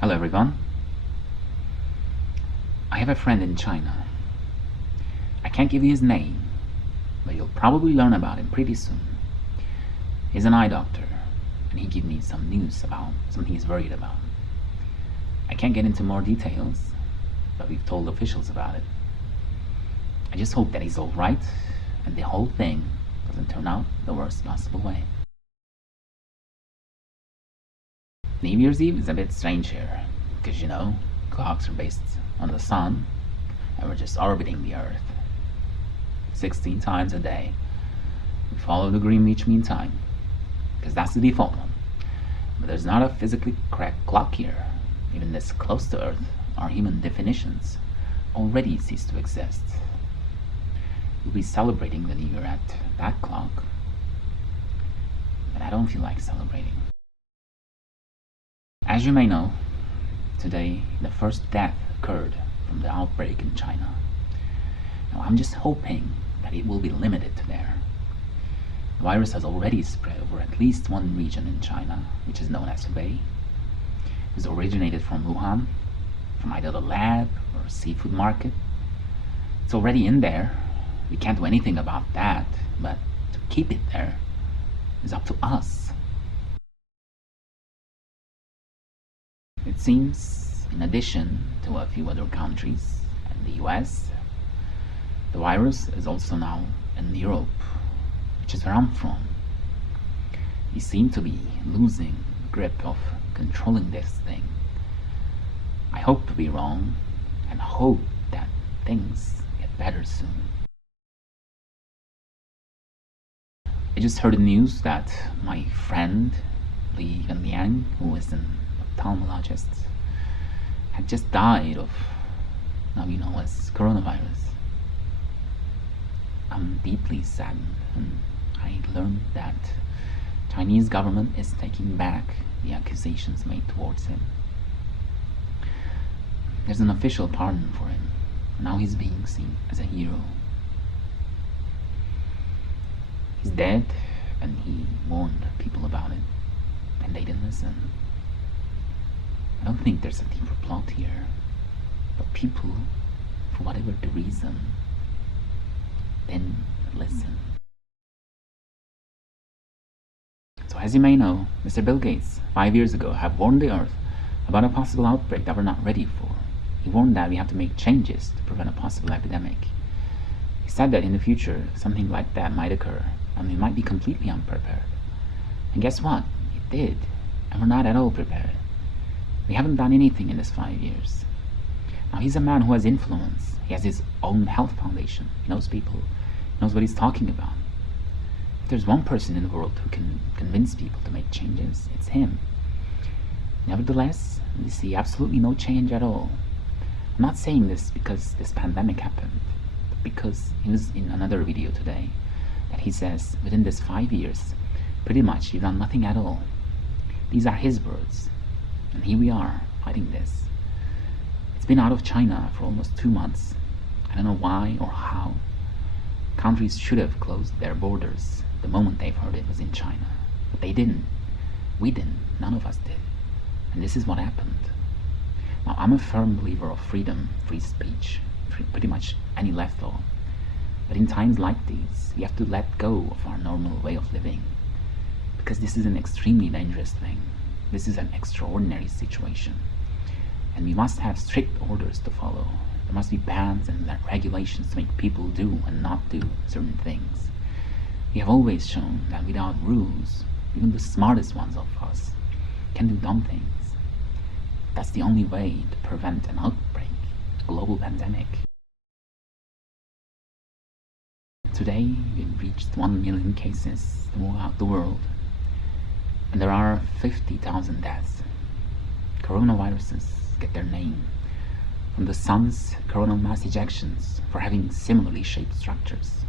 Hello everyone. I have a friend in China. I can't give you his name, but you'll probably learn about him pretty soon. He's an eye doctor, and he gave me some news about something he's worried about. I can't get into more details, but we've told officials about it. I just hope that he's alright, and the whole thing doesn't turn out the worst possible way. New Year's Eve is a bit strange here, because clocks are based on the sun, and we're just orbiting the Earth 16 times a day. We follow the Greenwich Mean Time, because that's the default one. But there's not a physically correct clock here. Even this close to Earth, our human definitions already cease to exist. We'll be celebrating the New Year at that clock, but I don't feel like celebrating. As you may know, today the first death occurred from the outbreak in China. Now I'm just hoping that it will be limited to there. The virus has already spread over at least one region in China, which is known as Hubei. It originated from Wuhan, from either the lab or a seafood market. It's already in there. We can't do anything about that, but to keep it there is up to us. It seems, in addition to a few other countries and the US, the virus is also now in Europe, which is where I'm from. We seem to be losing the grip of controlling this thing. I hope to be wrong, and hope that things get better soon. I just heard the news that my friend Li Liang, who is an ophthalmologist, had just died of now we know as coronavirus. I'm deeply saddened, and I learned that Chinese government is taking back the accusations made towards him. There's an official pardon for him. Now he's being seen as a hero. He's dead, and he warned people about it, and they didn't listen. I don't think there's a deeper plot here, but people, for whatever the reason, didn't listen. So as you may know, Mr. Bill Gates, 5 years ago, have warned the Earth about a possible outbreak that we're not ready for. He warned that we have to make changes to prevent a possible epidemic. He said that in the future, something like that might occur, and we might be completely unprepared. And guess what? It did, and we're not at all prepared. We haven't done anything in this 5 years. Now he's a man who has influence. He has his own health foundation. He knows people. He knows what he's talking about. If there's one person in the world who can convince people to make changes, it's him. Nevertheless, we see absolutely no change at all. I'm not saying this because this pandemic happened, but because he was in another video today that he says within this 5 years, pretty much we've done nothing at all. These are his words. And here we are, fighting this. It's been out of China for almost 2 months. I don't know why or how. Countries should have closed their borders the moment they've heard it was in China. But they didn't. We didn't. None of us did. And this is what happened. Now, I'm a firm believer of freedom, free speech, pretty much any left law. But in times like these, we have to let go of our normal way of living. Because this is an extremely dangerous thing. This is an extraordinary situation, and we must have strict orders to follow. There must be bans and regulations to make people do and not do certain things. We have always shown that without rules, even the smartest ones of us can do dumb things. That's the only way to prevent an outbreak, a global pandemic. Today, we've reached 1 million cases throughout the world. And there are 50,000 deaths. Coronaviruses get their name from the sun's coronal mass ejections for having similarly shaped structures.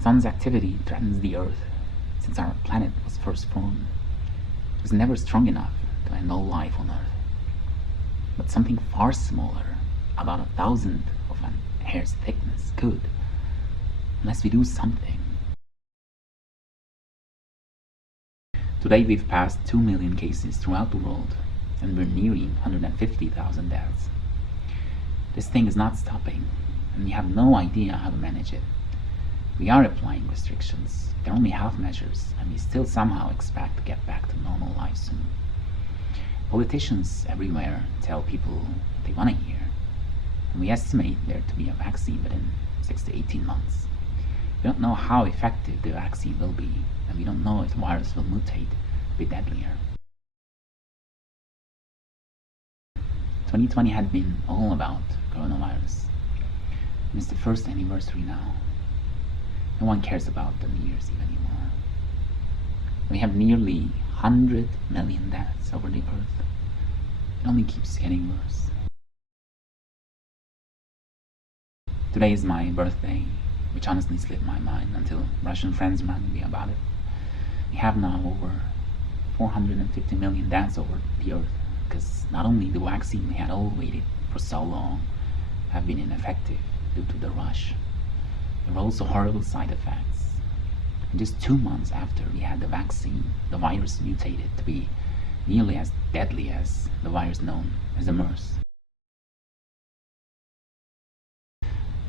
Sun's activity threatens the Earth since our planet was first formed. It was never strong enough to end all life on Earth. But something far smaller, about 1,000th of an hair's thickness, could, unless we do something. Today we've passed 2 million cases throughout the world, and we're nearing 150,000 deaths. This thing is not stopping, and we have no idea how to manage it. We are applying restrictions. They're only half measures, and we still somehow expect to get back to normal life soon. Politicians everywhere tell people what they want to hear, and we estimate there to be a vaccine within 6 to 18 months. We don't know how effective the vaccine will be, and we don't know if the virus will mutate to be deadlier. 2020 had been all about coronavirus. And it's the first anniversary now. No one cares about the New Year's Eve anymore. We have nearly 100 million deaths over the earth. It only keeps getting worse. Today is my birthday, which honestly slipped my mind until Russian friends reminded me about it. We have now over 450 million deaths over the earth, because not only the vaccine we had all waited for so long have been ineffective due to the rush, there were also horrible side effects. And just 2 months after we had the vaccine, the virus mutated to be nearly as deadly as the virus known as the MERS.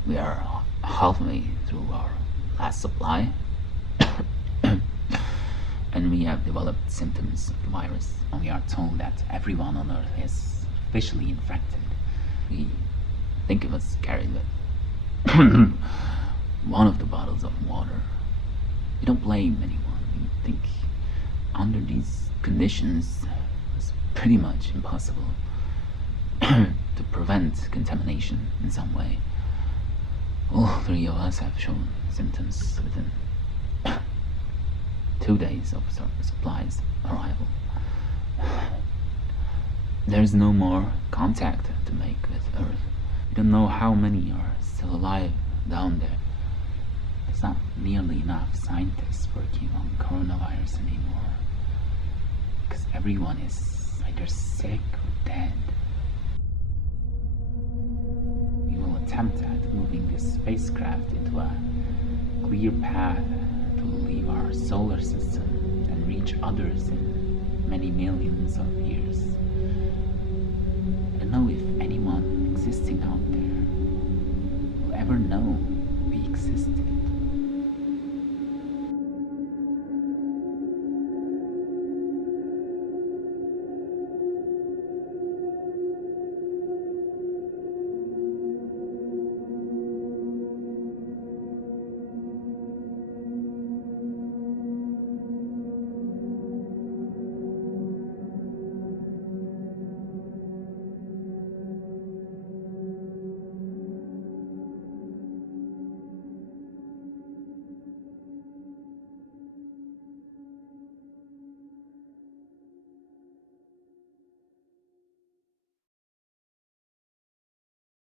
We are halfway through our last supply and we have developed symptoms of the virus, and we are told that everyone on Earth is officially infected. We think it was carried with one of the bottles of water. We don't blame anyone. We think under these conditions it's pretty much impossible to prevent contamination in some way. All 3 of us have shown symptoms within 2 days of supplies arrival. There's no more contact to make with Earth. We don't know how many are still alive down there. There's not nearly enough scientists working on coronavirus anymore, because everyone is either sick or dead. We will attempt at moving this spacecraft into a clear path to leave our solar system and reach others in many millions of years. I don't know if